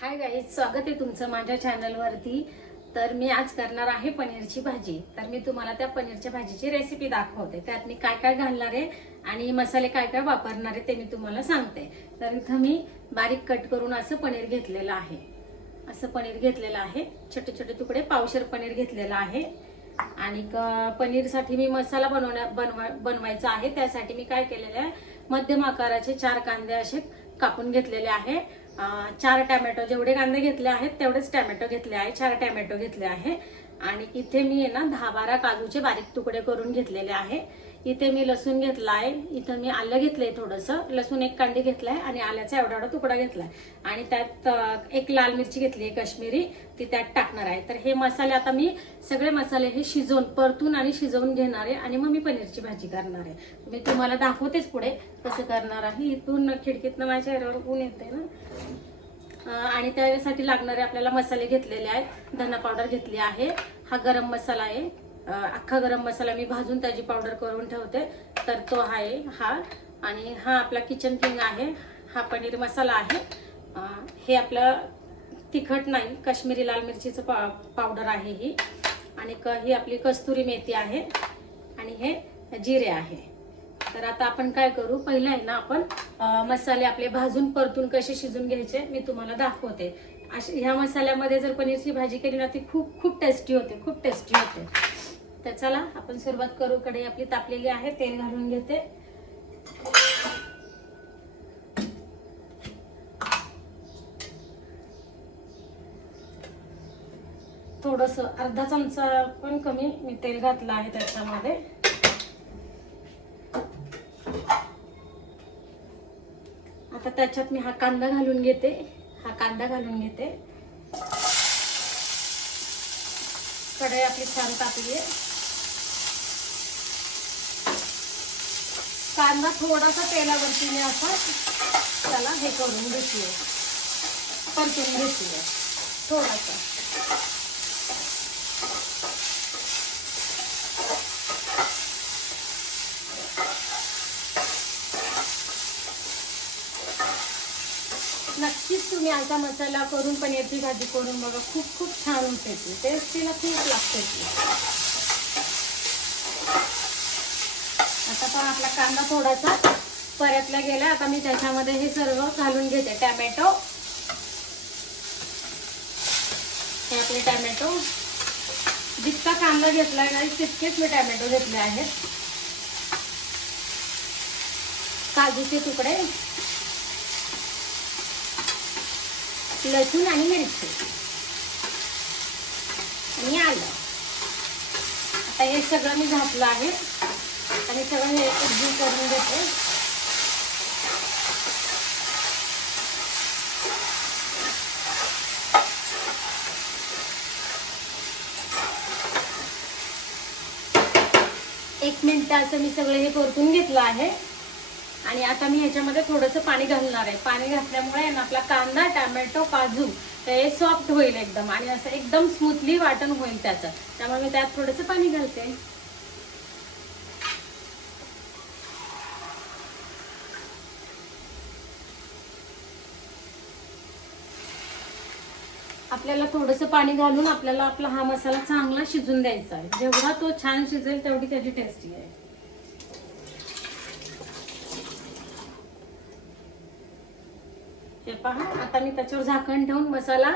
Hi guys स्वागत आहे तुमचं माझ्या चॅनलवरती तर मी आज करणार आहे पनीरची भाजी. तर मी तुम्हाला त्या पनीरच्या भाजीची रेसिपी दाखवते. त्यात मी काय काय घालणार आहे आणि मसाले काय काय वापरणार आहे ते मी तुम्हाला सांगते. तर इथं मी बारीक कट करून असं पनीर घेतलेलं आहे. असं पनीर घेतलेलं आहे. छोटे छोटे तुकडे पावशर पनीर घेतलेलं आहे. आणि पनीरसाठी मी मसाला बनवण्या बनवा बनवायचा आहे. त्यासाठी मी काय केलेलं आहे? मध्यम आकाराचे चार कांदे असे कापून घेतलेले आहे. चार टॅमॅटो जेवढे कांदे घेतले आहेत तेवढेच टॅमॅटो घेतले आहे चार टॅमॅटो घेतले आहे. आणि इथे मी आहे ना दहा बारा काजूचे बारीक तुकडे करून घेतलेले आहे. इथे मी लसूण घेतलाय. आहे इथं मी आलं घेतलंय थोडंसं. लसूण एक कांडी घेतलाय आणि आल्याचा एवढा एवढा तुकडा घेतलाय. आणि त्यात एक लाल मिरची घेतली आहे काश्मीरी ती त्यात टाकणार आहे. तर हे मसाले आता मी सगळे मसाले हे शिजवून परतून आणि शिजवून घेणार आहे आणि मग मी पनीरची भाजी करणार आहे. मी तुम्हाला दाखवतेच पुढे कसं करणार आहे. इथून खिडकीतनं माझ्या चेहऱ्यावर ऊन येते ना आणि त्यासाठी लागणारे आपल्याला मसाले घेतलेले आहेत. धना पावडर घेतली आहे. हा गरम मसाला आहे. अख्खा गरम मसाला मी भाजून त्याची पावडर करून ठेवते. तर तो आहे हा. आणि हा आपला किचन किंग आहे. हा पनीर मसाला आहे. हे आपलं तिखट नाही काश्मीरी लाल मिरचीचं पा पावडर आहे ही. आणि क ही आपली कस्तुरी मेथी आहे. आणि हे जिरे आहे. तर आता आपण काय करू? पहिलं आहे ना आपण मसाले आपले भाजून परतून कसे शिजून घ्यायचे मी तुम्हाला दाखवते. अशी ह्या मसाल्यामध्ये जर पनीरची भाजी केली ना ती खूप खूप टेस्टी होते खूप टेस्टी होते. तर चला आपण सुरुवात करू. कढई आपली तापलेली आहे तेल घालून घेते. थोडस अर्धा चमचा पण कमी मी तेल घातलं आहे त्याच्यामध्ये. आता त्याच्यात मी हा कांदा घालून घेते. हा कांदा घालून घेते. कढई आपली छान तापली आहे. कांदा थोडासा तेलावरती मी असं त्याला हे करून घेतलीये. परतून घेतले थोडासा. नक्कीच तुम्ही असा मसाला करून पनीरची भाजी करून बघा. खूप खूप छान होते ती. टेस्ट खूप लागते ती आता पण आपला कांदा थोडासा परतला गेला. आता मी त्याच्यामध्ये हे सर्व घालून घेते. टॅमॅटो. हे आपले टॅमॅटो. जितका कांदा घेतला ना तितकेच मी टॅमॅटो घेतले आहेत. काजूचे तुकडे. लसूण आणि मिरची. आणि आलं. आता हे सगळं मी घातलं आहे. आणि सगळं हे एकजीव करून घेते. एक मिनिट असं मी सगळं हे परतून घेतलं आहे. आणि आता मी ह्याच्यामध्ये थोडंसं पाणी घालणार आहे. पाणी घातल्यामुळे ना आपला कांदा टॅमॅटो काजू ते सॉफ्ट होईल एकदम. आणि असं एकदम स्मूथली वाटण होईल त्याचं. त्यामुळे मी त्यात थोडंसं पाणी घालते. आपल्याला थोडंसं पाणी घालून आपल्याला आपला हा मसाला चांगला शिजून द्यायचा आहे. जेवढा तो छान शिजेल तेवढी त्याची टेस्टी आहे. हे पहा आता मी त्याच्यावर झाकण ठेवून मसाला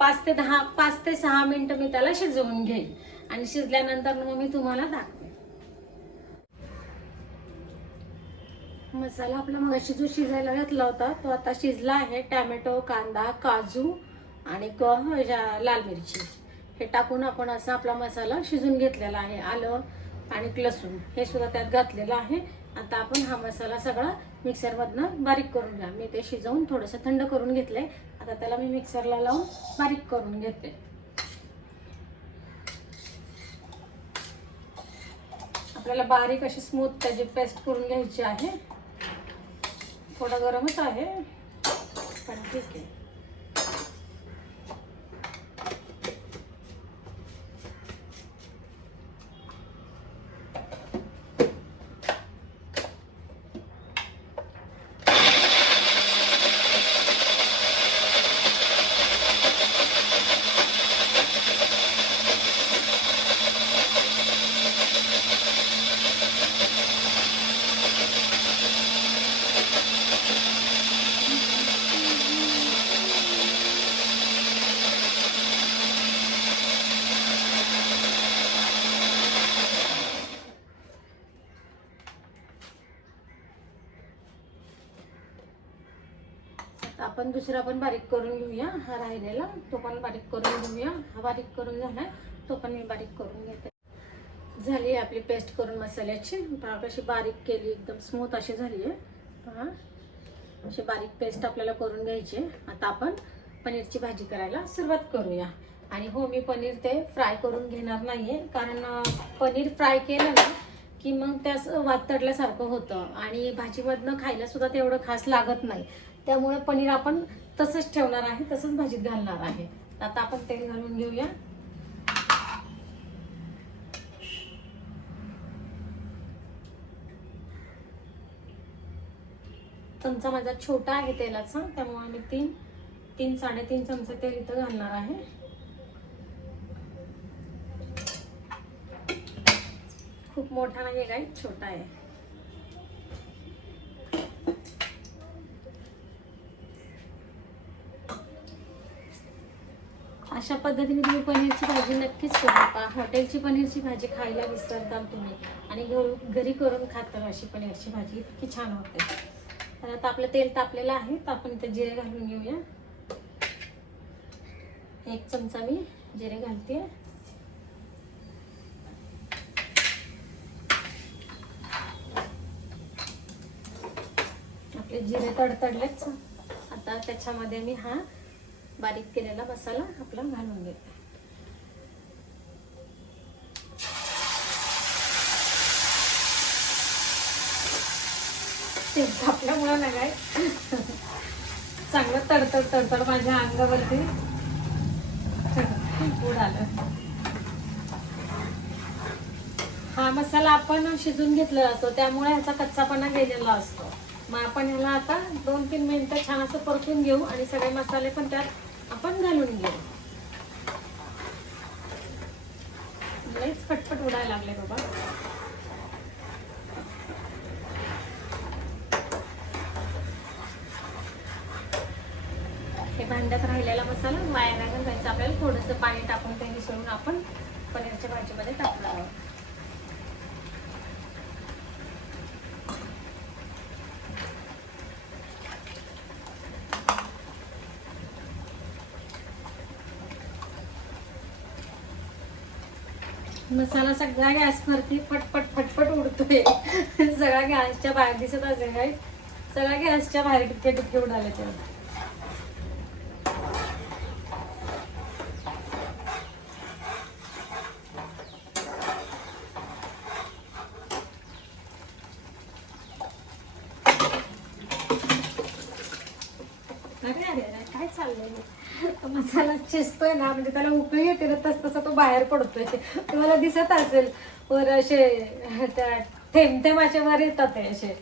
पाच ते दहा पाच ते सहा मिनटं मी त्याला शिजवून घेईन. आणि शिजल्यानंतर मग मी तुम्हाला दाखवेन. मसाला आपला मगाशी जो शिजायला घातला होता तो आता शिजला आहे. टॅमॅटो कांदा काजू आणि क ह्याच्या लाल मिरची. हे टाकून आपण असा आपला मसाला शिजून घेतलेला आहे आलं आणि लसूण. हे सुद्धा त्यात घातलेलं आहे. आता आपण हा मसाला सगळा मिक्सरमधनं बारीक करून घ्या. मी ते शिजवून थोडंसं थंड करून घेतलंय. आता त्याला मी मिक्सरला लावून बारीक करून घेते. आपल्याला बारीक अशी स्मूथ त्याची पेस्ट करून घ्यायची आहे. थोडं गरमच आहे पण ठीक आहे. आपण दुसरा पण बारीक करून घेऊया हा राहिलेला. तो पण बारीक करून घेऊया. हा बारीक करून झालाय. तो पण मी बारीक करून घेते. झाली आहे आपली पेस्ट करून मसाल्याची. पहा कशी बारीक केली एकदम स्मूथ अशी झाली आहे. पहा अशी बारीक पेस्ट आपल्याला करून घ्यायची आहे. आता आपण पनीरची भाजी करायला सुरुवात करूया. आणि हो मी पनीर ते फ्राय करून घेणार नाहीये कारण पनीर फ्राय केलं ना की मग त्यास वातडल्यासारखं होतं. आणि भाजीमधनं खायला सुद्धा तेवढं खास लागत नाही. त्यामुळे पनीर आपण तसंच ठेवणार आहे तसंच भाजीत घालणार आहे. आता आपण तेल घालून घेऊया. चमचा माझा छोटा आहे तेलाचा त्यामुळे मी तीन तीन साडेतीन चमचे तेल इथं घालणार आहे. खूप मोठा नाही आहे काय छोटा आहे. अशा पद्धतीने तुम्ही पनीरची भाजी नक्कीच करू. नका हॉटेलची पनीरची भाजी खायला विसरताल तुम्ही. आणि घरू घरी करून खाताल अशी पनीरची भाजी. इतकी छान होते. तर आता आपलं तेल तापलेलं आहे. तर आपण इथं जिरे घालून घेऊया. एक चमचा मी जिरे घालते. आपले जिरे तडतडलेच आता त्याच्यामध्ये मी हा बारीक केलेला मसाला आपला घालून घेते ते आपल्यामुळं ना काय? चांगलं तडतड तडतड माझ्या अंगावरती. उडालं हा मसाला आपण शिजून घेतलेला असतो त्यामुळे ह्याचा कच्चापणा गेलेला असतो. मग आपण ह्याला आता दोन तीन मिनिटं छान असं परतून घेऊ आणि सगळे मसाले पण त्यात आपण घालून घेऊ. लईच फटफट उडायला लागले बाबा. हे भांड्यात राहिलेला मसाला वाया नाही घालायचा. आपल्याला थोडंसं पाणी टाकून ते मिसळून आपण पनीरच्या भाजीमध्ये टाकणार आहोत. मसाला सगळा गॅसवरती पटपट पटपट उडतोय. सगळा गॅसच्या बाहेर दिसत असेल काय? सगळा गॅसच्या बाहेर टिपके टिपके उडाले ते अरे अरे अरे काय चाललंय मसाला शिजतोय ना म्हणजे त्याला उकळी येते ना तस तसा तो बाहेर पडतोय. तुम्हाला दिसत असेल वर असे त्या थेंब थेंब असे वर येतात ते असे.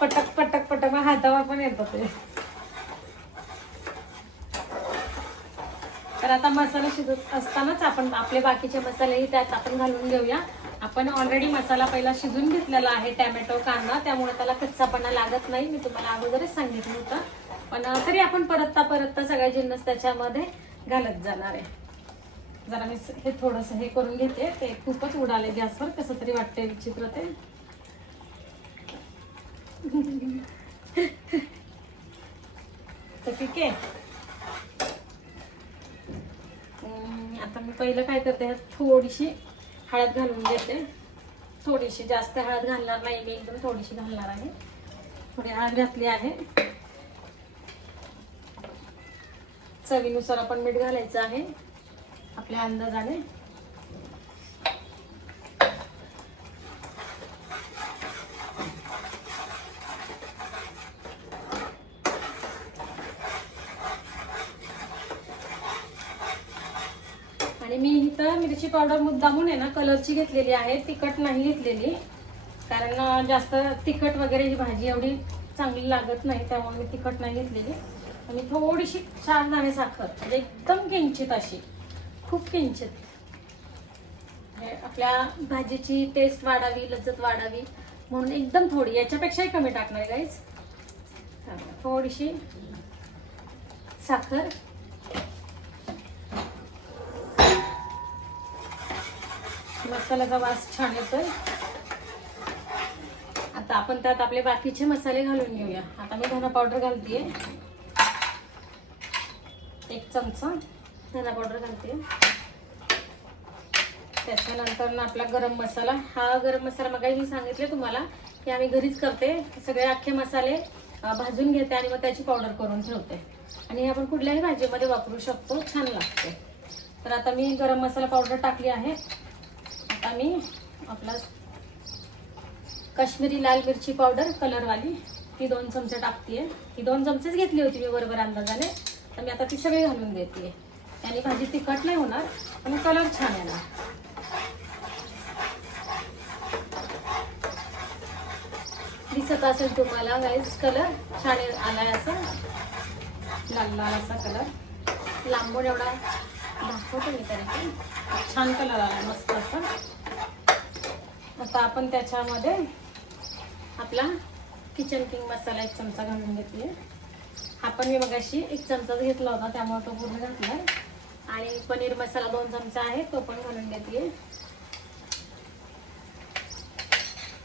पटक पटक पटक हातावर पण येतात ते. तर आता मसाला शिजत असतानाच आपण आपले बाकीचे मसालेही त्यात आपण घालून घेऊया. आपण ऑलरेडी मसाला पहिला शिजून घेतलेला आहे टॅमॅटो कांदा. त्यामुळे त्याला कच्चापणा लागत नाही. मी तुम्हाला अगोदरच सांगितलं होतं. पण तरी आपण परतता परतता सगळ्या जिन्नस त्याच्यामध्ये घालत जाणार आहे. जरा मी हे थोडंसं हे करून घेते. ते खूपच उडाले गॅसवर कसं तरी वाटते विचित्र ते. तर ठीक आहे. आता मी पहिलं काय करते थोडीशी हळद घालून घेते. थोडीशी जास्त हळद घालणार नाही मी एकदम थोडीशी घालणार आहे. थोडी हळद घातली आहे. चवीनुसार आपण मीठ घालायचं आहे. आपल्या अंदाजाने. आणि मी इथं मिरची पावडर मुद्दामून आहे ना कलरची घेतलेली आहे तिखट नाही घेतलेली. कारण जास्त तिखट वगैरे ही भाजी एवढी चांगली लागत नाही त्यामुळे मी तिखट नाही घेतलेली. आणि थोडीशी चार दाणे साखर म्हणजे एकदम किंचित अशी खूप किंचित. म्हणजे आपल्या भाजीची टेस्ट वाढावी लज्जत वाढावी म्हणून एकदम थोडी याच्यापेक्षाही कमी टाकणार आहे गाईज थोडीशी साखर. मसाल्याचा वास छान येतोय. आता आपण त्यात आपले बाकीचे मसाले घालून घेऊया. आता मी धना पावडर घालतेय. एक चमचा धना पावडर घालते. त्याच्यानंतर ना आपला गरम मसाला. हा गरम मसाला मग मी सांगितले तुम्हाला की आम्ही घरीच करते. सगळे अख्खे मसाले भाजून घेते आणि मग त्याची पावडर करून ठेवते. आणि हे आपण कुठल्याही भाजीमध्ये वापरू शकतो. छान लागते. तर आता मी गरम मसाला पावडर टाकली आहे. आता मी आपला काश्मीरी लाल मिरची पावडर कलरवाली ती दोन चमचे टाकते ही दोन चमचेच घेतली होती मी बरोबर अंदाजाने. तर मी आता ती सगळी घालून देते. त्याने भाजी तिखट नाही होणार आणि कलर छान येणार. दिसत असेल तुम्हाला गाईज कलर छान आलाय असा. लाल लाल असा कलर लांबून एवढा दाखवतो मी तरी छान कलर आला मस्त असा. आता आपण त्याच्यामध्ये आपला किचन किंग मसाला एक चमचा घालून घेतले हा पण मी मगाशी एक चमचाच घेतला होता त्यामुळे तो पूर्ण घातलाय आणि पनीर मसाला दोन चमचा आहे तो पण घालून घेतली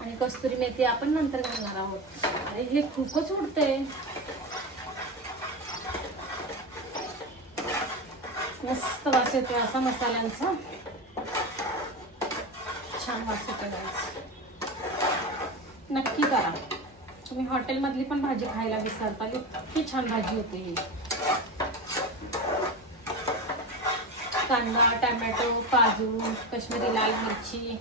आणि कस्तुरी मेथी आपण नंतर घालणार आहोत. अरे हे खूपच उडते मस्त वास येतोय असा मसाल्यांचा. छान वास येतो नक्की करा. तुम्ही हॉटेलमधली पण भाजी खायला विसरता. इतकी छान भाजी होते ही. कांदा टमॅटो काजू कश्मीरी लाल मिरची.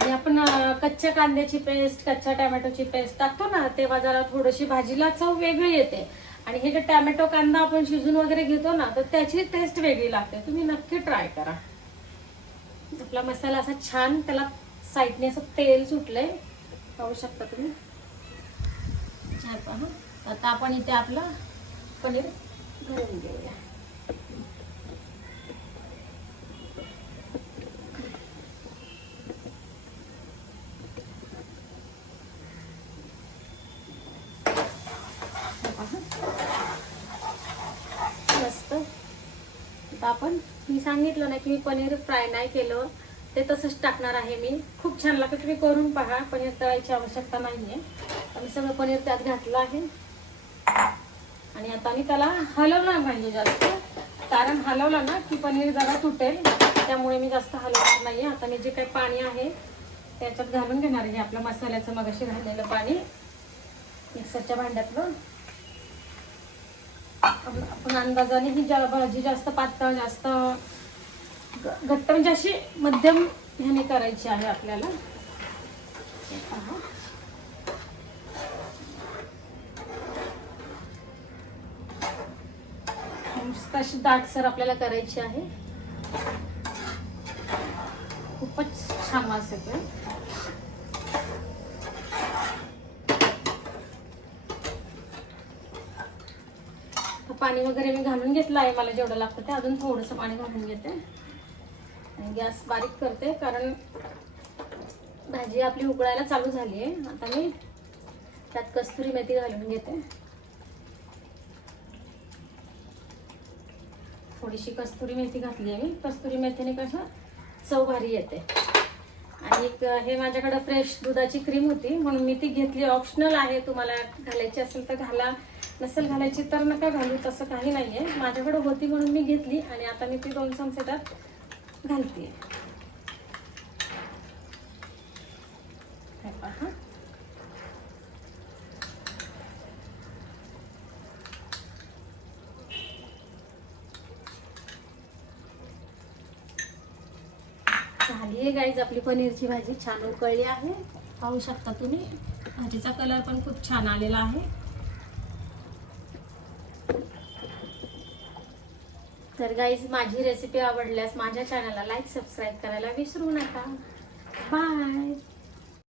आणि आपण कच्च्या कांद्याची पेस्ट कच्च्या टमॅटोची पेस्ट टाकतो ना तेव्हा जरा थोडीशी भाजीला चव वेगळी येते. आणि हे जे टॅमॅटो कांदा आपण शिजून वगैरे घेतो ना तर त्याची टेस्ट वेगळी लागते. तुम्ही नक्की ट्राय करा. आपला मसाला असा छान त्याला साईडने असं तेल सुटलंय. पाहू शकता तुम्ही. हे पहा. आता आपण इथे आपलं पनीर घालून घेऊया. मस्त. आता आपण मी सांगितलं ना की मी पनीर फ्राय नाही केलं. ते तसंच टाकणार आहे मी. खूप छान लागतं तुम्ही करून पहा. पनीर तळायची आवश्यकता नाही आहे मी सगळं पनीर त्यात घातलं आहे. आणि आता मी त्याला हलवलं पाहिजे जास्त कारण हलवलं ना की पनीर जरा तुटेल. त्यामुळे मी जास्त हलवणार नाही आता मी जे काही पाणी आहे त्याच्यात घालून घेणार आहे. आपलं मसाल्याचं मगाशी घातलेलं पाणी मिक्सरच्या भांड्यातलं. आपण अंदाजाने ही जा भाजी जास्त पातळ जास्त घट्ट म्हणजे अशी मध्यम ह्याने करायची आहे आपल्याला. मस्त अशी दाटसर आपल्याला करायची आहे. खूपच छान वास येतोय. तर पाणी वगैरे मी घालून घेतलं आहे मला जेवढं लागतं ते. अजून थोडंसं पाणी घालून घेते. गॅस बारीक करते कारण भाजी आपली उकळायला चालू झाली आहे. आता मी त्यात कस्तुरी मेथी घालून घेते. थोडीशी कस्तुरी मेथी घातली आहे मी. कस्तुरी मेथीने कसं चव भारी येते. आणि हे माझ्याकडं फ्रेश दुधाची क्रीम होती म्हणून मी ती घेतली. ऑप्शनल आहे तुम्हाला घालायची असेल तर घाला. नसेल घालायची तर नका घालू तसं काही नाही आहे माझ्याकडं होती म्हणून मी घेतली आणि आता मी ती दोन चमचे त्यात घालते. पहा. झाली आहे गाईज आपली पनीरची भाजी. छान उकळली आहे. पाहू शकता तुम्ही. भाजीचा कलर पण खूप छान आलेला आहे. तर गाईज माझी रेसिपी आवडल्यास माझ्या चॅनलला लाईक सबस्क्राईब करायला विसरू नका. बाय